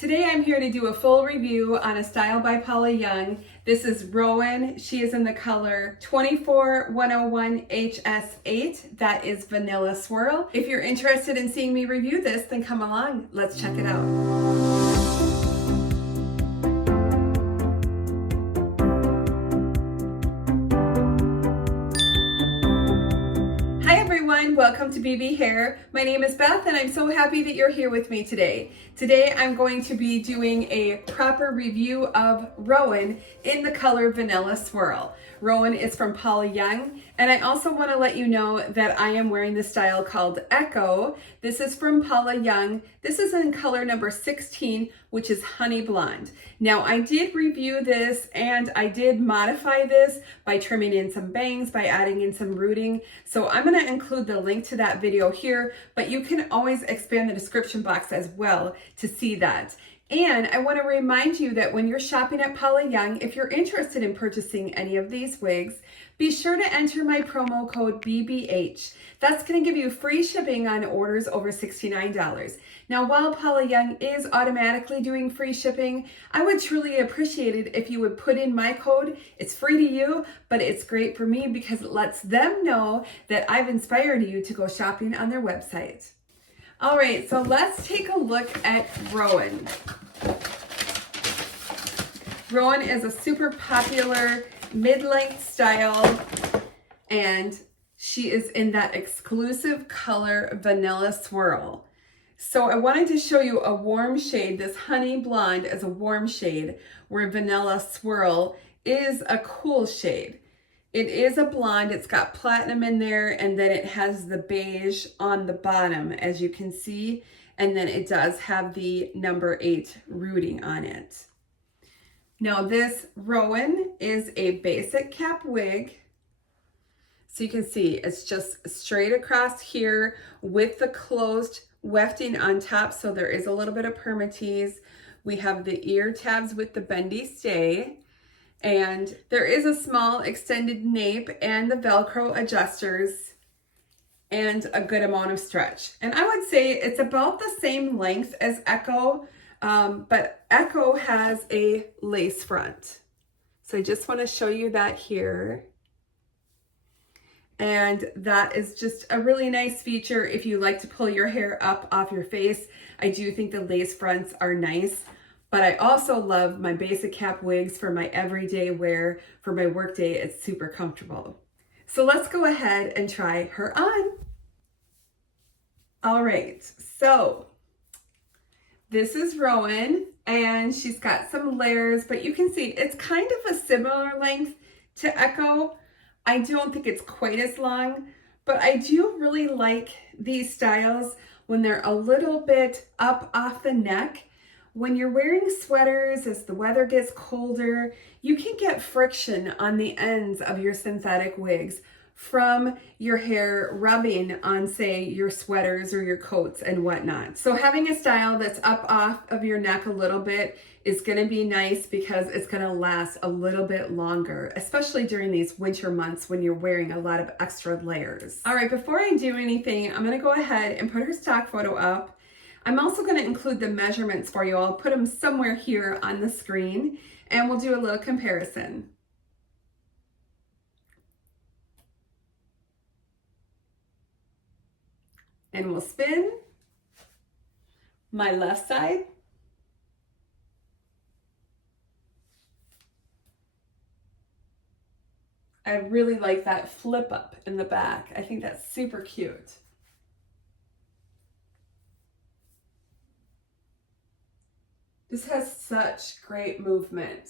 Today I'm here to do a full review on a style by Paula Young. This is Rowan. She is in the color 24101HS8. That is Vanilla Swirl. If you're interested in seeing me review this, then come along. Let's check it out. Welcome to BB Hair. My name is Beth and I'm so happy that you're here with me today. Today I'm going to be doing a proper review of Rowan in the color Vanilla Swirl. Rowan is from Paula Young, and I also want to let you know that I am wearing the style called Echo. This is from Paula Young. This is in color number 16, which is Honey Blonde. Now I did review this and I did modify this by trimming in some bangs, by adding in some rooting. So I'm going to include the link to that video here, but you can always expand the description box as well to see that. And I want to remind you that when you're shopping at Paula Young, if you're interested in purchasing any of these wigs, be sure to enter my promo code BBH. That's going to give you free shipping on orders over $69. Now, while Paula Young is automatically doing free shipping, I would truly appreciate it if you would put in my code. It's free to you, but it's great for me because it lets them know that I've inspired you to go shopping on their website. All right, so let's take a look at Rowan. Rowan is a super popular mid-length style, and she is in that exclusive color Vanilla Swirl. So I wanted to show you a warm shade. This Honey Blonde is a warm shade, where Vanilla Swirl is a cool shade. It is a blonde, it's got platinum in there, and then it has the beige on the bottom, as you can see, and then it does have the number 8 rooting on it. Now this Rowan is a basic cap wig. So you can see it's just straight across here with the closed wefting on top, so there is a little bit of permatease. We have the ear tabs with the bendy stay. And there is a small extended nape and the Velcro adjusters and a good amount of stretch. And I would say it's about the same length as Echo, but Echo has a lace front. So I just want to show you that here. And that is just a really nice feature if you like to pull your hair up off your face. I do think the lace fronts are nice. But I also love my basic cap wigs for my everyday wear. For my workday, it's super comfortable. So let's go ahead and try her on. All right, so this is Rowan, and she's got some layers, but you can see it's kind of a similar length to Echo. I don't think it's quite as long, but I do really like these styles when they're a little bit up off the neck. When you're wearing sweaters, as the weather gets colder, you can get friction on the ends of your synthetic wigs from your hair rubbing on, say, your sweaters or your coats and whatnot. So having a style that's up off of your neck a little bit is going to be nice because it's going to last a little bit longer, especially during these winter months when you're wearing a lot of extra layers. All right, before I do anything, I'm going to go ahead and put her stock photo up. I'm also going to include the measurements for you. I'll put them somewhere here on the screen and we'll do a little comparison. And we'll spin my left side. I really like that flip up in the back. I think that's super cute. This has such great movement.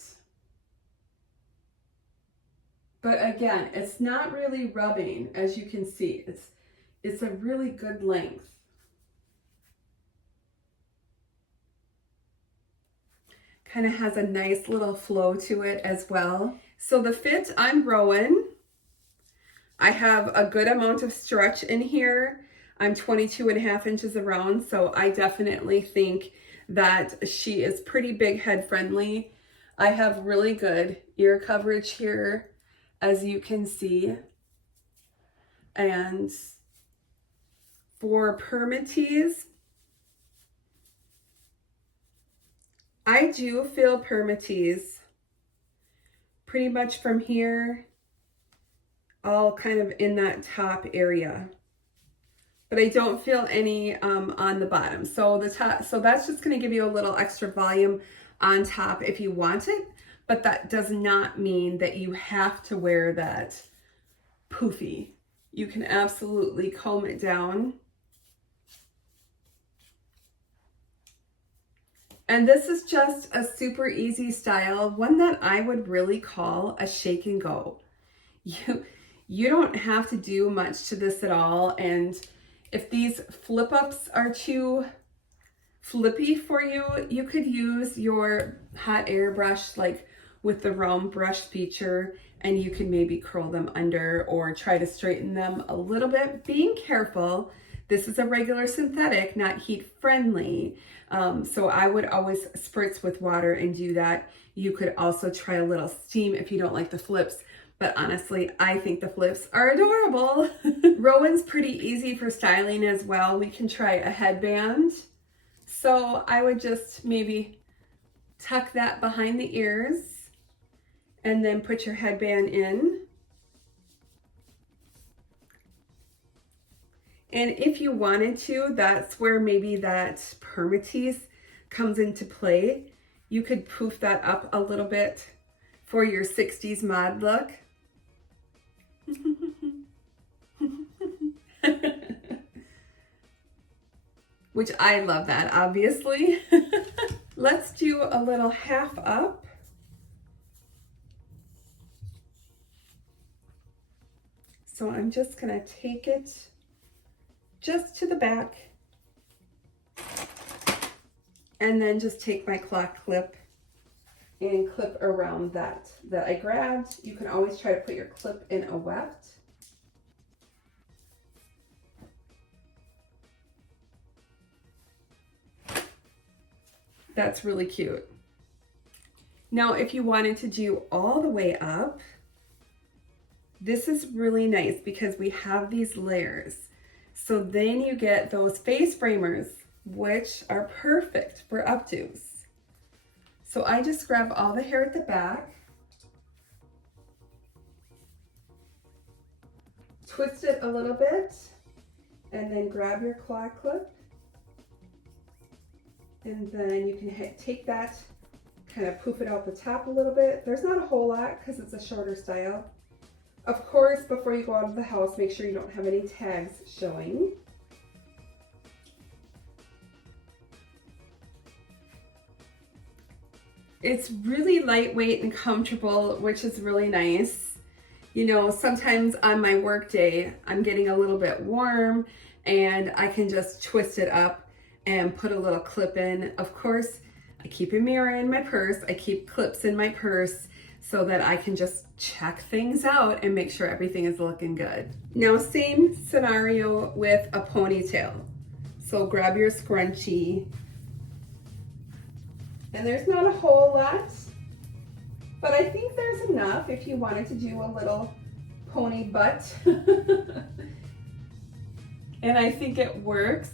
But again, it's not really rubbing, as you can see. It's a really good length. Kind of has a nice little flow to it as well. So the fit on Rowan, I have a good amount of stretch in here. I'm 22.5 inches around, so I definitely think that she is pretty big head friendly. I have really good ear coverage here, as you can see. And for permatease, I do feel permatease pretty much from here, all kind of in that top area. But I don't feel any on the bottom. So the top, so that's just gonna give you a little extra volume on top if you want it, but that does not mean that you have to wear that poofy. You can absolutely comb it down. And this is just a super easy style, one that I would really call a shake and go. You don't have to do much to this at all. And if these flip ups are too flippy for you, you could use your hot air brush, like with the round brush feature, and you can maybe curl them under or try to straighten them a little bit. Being careful, this is a regular synthetic, not heat friendly. So I would always spritz with water and do that. You could also try a little steam if you don't like the flips. But honestly, I think the flips are adorable. Rowan's pretty easy for styling as well. We can try a headband. So I would just maybe tuck that behind the ears and then put your headband in. And if you wanted to, that's where maybe that permatease comes into play. You could poof that up a little bit for your 60s mod look. Which I love that, obviously. Let's do a little half up. So I'm just gonna take it just to the back and then just take my clock clip and clip around that I grabbed. You can always try to put your clip in a weft. That's really cute. Now, if you wanted to do all the way up, this is really nice because we have these layers. So then you get those face framers, which are perfect for updos. So I just grab all the hair at the back, twist it a little bit, and then grab your claw clip. And then you can take that, kind of poof it out the top a little bit. There's not a whole lot because it's a shorter style. Of course, before you go out of the house, make sure you don't have any tags showing. It's really lightweight and comfortable, which is really nice. You know, sometimes on my work day, I'm getting a little bit warm and I can just twist it up and put a little clip in. Of course, I keep a mirror in my purse. I keep clips in my purse so that I can just check things out and make sure everything is looking good. Now, same scenario with a ponytail. So grab your scrunchie. And there's not a whole lot, but I think there's enough if you wanted to do a little pony butt. And I think it works.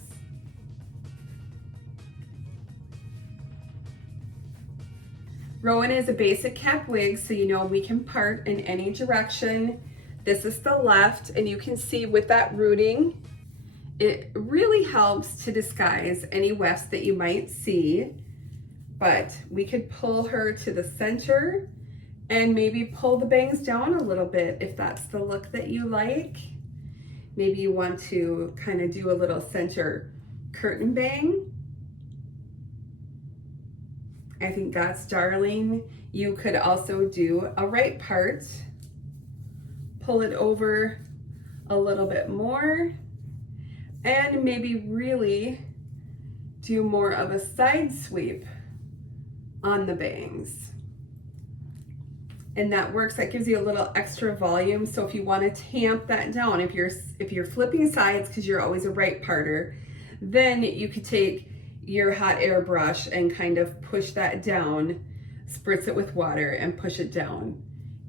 Rowan is a basic cap wig, so you know we can part in any direction. This is the left, and you can see with that rooting, it really helps to disguise any wefts that you might see. But we could pull her to the center and maybe pull the bangs down a little bit if that's the look that you like. Maybe you want to kind of do a little center curtain bang. I think that's darling. You could also do a right part, pull it over a little bit more, and maybe really do more of a side sweep on the bangs. And that works. That gives you a little extra volume. So if you want to tamp that down, if you're flipping sides because you're always a right parter, then you could take your hot air brush and kind of push that down, spritz it with water and push it down,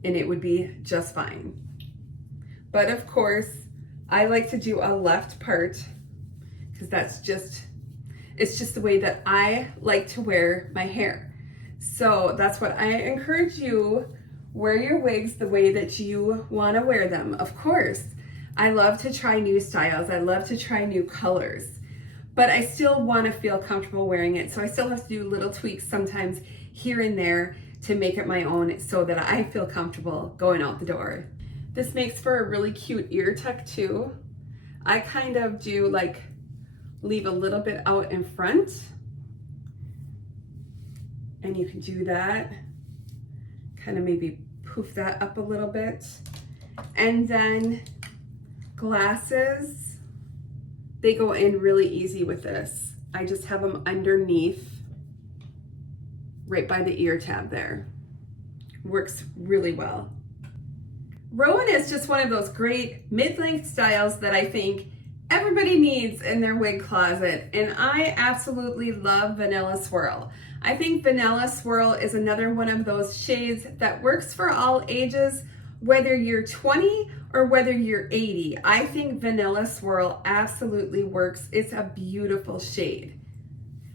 and it would be just fine. But of course, I like to do a left part because it's just the way that I like to wear my hair. So that's what I encourage you. Wear your wigs the way that you want to wear them. Of course, I love to try new styles. I love to try new colors, but I still want to feel comfortable wearing it. So I still have to do little tweaks sometimes here and there to make it my own so that I feel comfortable going out the door. This makes for a really cute ear tuck too. I kind of do like leave a little bit out in front, and you can do that. Kind of maybe poof that up a little bit. And then glasses, they go in really easy with this. I just have them underneath, right by the ear tab there. Works really well. Rowan is just one of those great mid-length styles that I think everybody needs in their wig closet, and I absolutely love Vanilla Swirl. I think Vanilla Swirl is another one of those shades that works for all ages, whether you're 20 or whether you're 80. I think Vanilla Swirl absolutely works. It's a beautiful shade.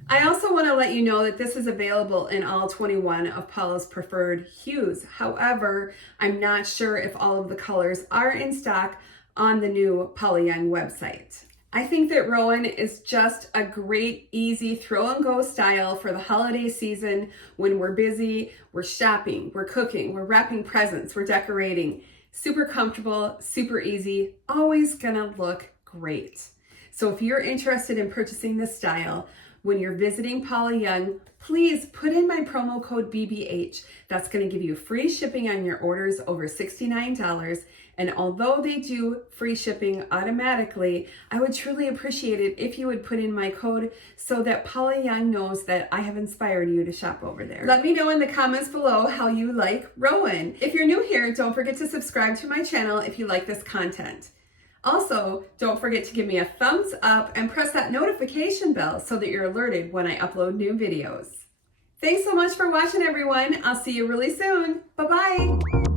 I also want to let you know that this is available in all 21 of Paula's preferred hues. However, I'm not sure if all of the colors are in stock on the new Paula Young website. I think that Rowan is just a great, easy throw and go style for the holiday season when we're busy, we're shopping, we're cooking, we're wrapping presents, we're decorating. Super comfortable, super easy, always gonna look great. So if you're interested in purchasing this style, when you're visiting Paula Young, please put in my promo code BBH. That's going to give you free shipping on your orders over $69. And although they do free shipping automatically, I would truly appreciate it if you would put in my code so that Paula Young knows that I have inspired you to shop over there. Let me know in the comments below how you like Rowan. If you're new here, don't forget to subscribe to my channel if you like this content. Also, don't forget to give me a thumbs up and press that notification bell so that you're alerted when I upload new videos. Thanks so much for watching, everyone. I'll see you really soon. Bye-bye.